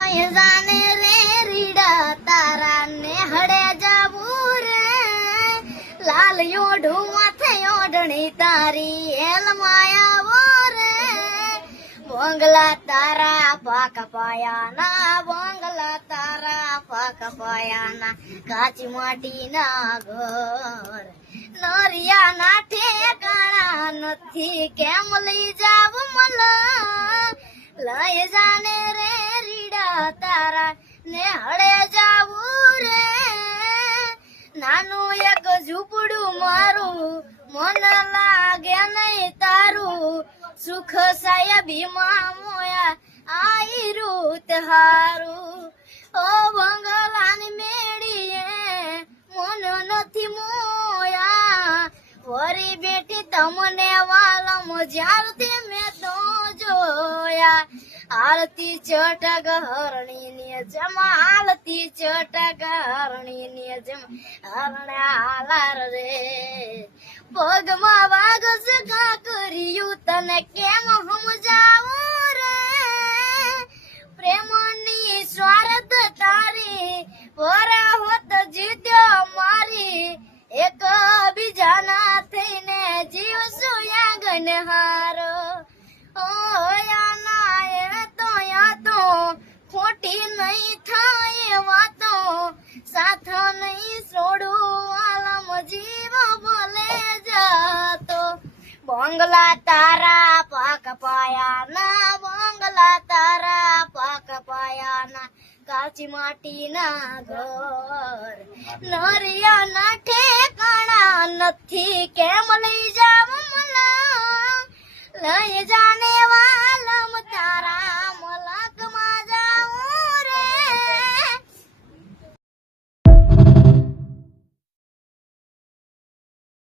જાને રે રીડા તારા ને હડે જાવું રે લાલ યોઢું માથે ઓઢણી તારી એલ માયાવો રે બોંગલા તારા પાક પાયાના બોંગલા તારા પાક પાયાના કાચી માટીના ઘર નરિયા ના ઠેકાણા નથી કેમ લઈ જાવ મલા લઈ જાને રે રીડા તારા ને હળે જાવું રે નાનું એક ઝૂંપડું મારું મન લાગે નહીં તારું સુખ સાહેબી માં મોયા આઈ રૂત હારું ઓ બંગલાની મેળીએ મન નથી મોયા વરી બેઠી તમને વાલમ જ્યારથી મેં તો જોયા આરતી ચટક હરણી ને જમા આરતી ચટક હરણી ને જમા હરણા હાલાર રે પગમાં વાગ સગા કર્યું તને કેમ સમજાવું રે પ્રેમની સ્વાર્થ તારી પરા હોત જીત્યો મારી એક બીજાના થઈને જીવશું યાગન હારો તો ખોટી નહીં થાય વાતો સાથ નહીં છોડું આલમ જીવ બોલે જાતો બંગલા તારા પાક પાયાના બંગલા તારા પાક પાયાના કાચી માટીના ઘર નરિયા ના ઠેકાણા નથી કેમ લઈ જાવ મલા લઈ જાને વાલમ તારા મલા